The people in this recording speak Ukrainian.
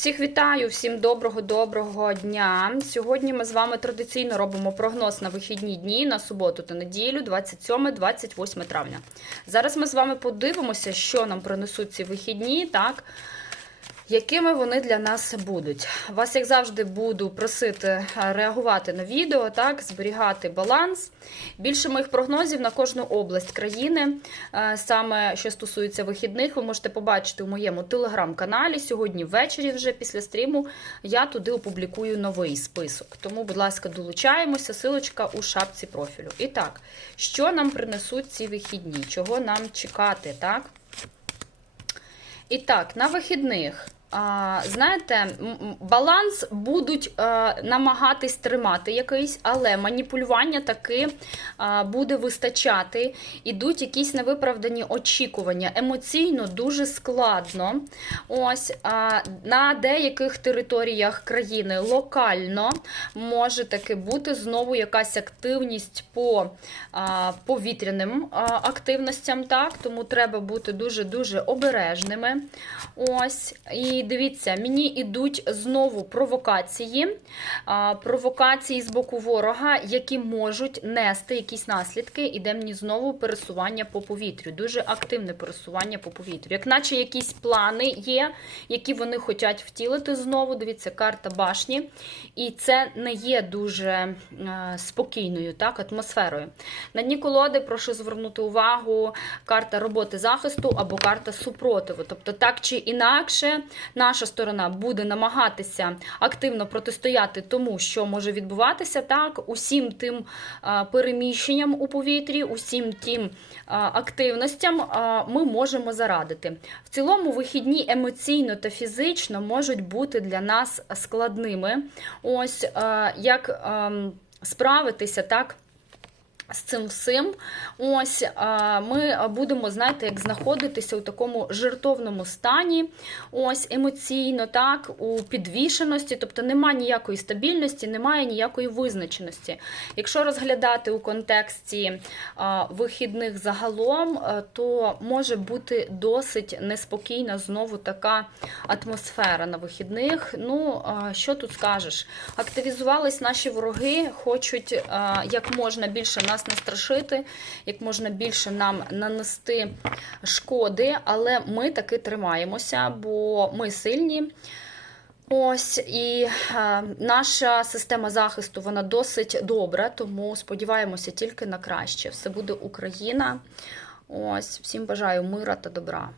Всіх вітаю, всім доброго-доброго дня. Сьогодні ми з вами традиційно робимо прогноз на вихідні дні на суботу та неділю, 27-28 травня. Зараз ми з вами подивимося, що нам принесуть ці вихідні, так? Якими вони для нас будуть? Вас, як завжди, буду просити е, реагувати на відео, так, зберігати баланс. Більше моїх прогнозів на кожну область країни, е, саме що стосується вихідних, ви можете побачити у моєму телеграм-каналі. Сьогодні ввечері, вже після стріму, я туди опублікую новий список. Тому, будь ласка, долучаємося. Силочка у шапці профілю. І так, що нам принесуть ці вихідні? Чого нам чекати, так? І так, на вихідних. Знаєте, баланс будуть а, намагатись тримати якийсь, але маніпулювання таки а, буде вистачати. Ідуть якісь невиправдані очікування. Емоційно дуже складно. Ось на деяких територіях країни локально може таки бути знову якась активність по повітряним активностям. Так, тому треба бути дуже дуже обережними. Ось і дивіться, мені ідуть знову провокації, провокації з боку ворога, які можуть нести якісь наслідки. Іде мені знову пересування по повітрю, дуже активне пересування по повітрю. Як наче якісь плани є, які вони хочуть втілити знову. Дивіться, карта башні. І це не є дуже е, спокійною так, атмосферою. На дні колоди прошу звернути увагу карта роботи захисту або карта супротиву. Тобто, так чи інакше, наша сторона буде намагатися активно протистояти тому, що може відбуватися, так, усім тим переміщенням у повітрі, усім тим активностям ми можемо зарадити. В цілому, вихідні емоційно та фізично можуть бути для нас складними. Ось як ем, справитися так. З цим всім, ось ми будемо, знаєте, як знаходитися у такому жертовному стані, ось емоційно, так, у підвішеності, тобто немає ніякої стабільності, немає ніякої визначеності. Якщо розглядати у контексті вихідних загалом, то може бути досить неспокійна знову така атмосфера на вихідних. Ну, що тут скажеш? Активізувались наші вороги, хочуть як можна більше нас настрашити, як можна більше нам нанести шкоди, але ми таки тримаємося, бо ми сильні. Ось і е, наша система захисту вона досить добра, тому сподіваємося тільки на краще. Все буде Україна. Ось всім бажаю мира та добра.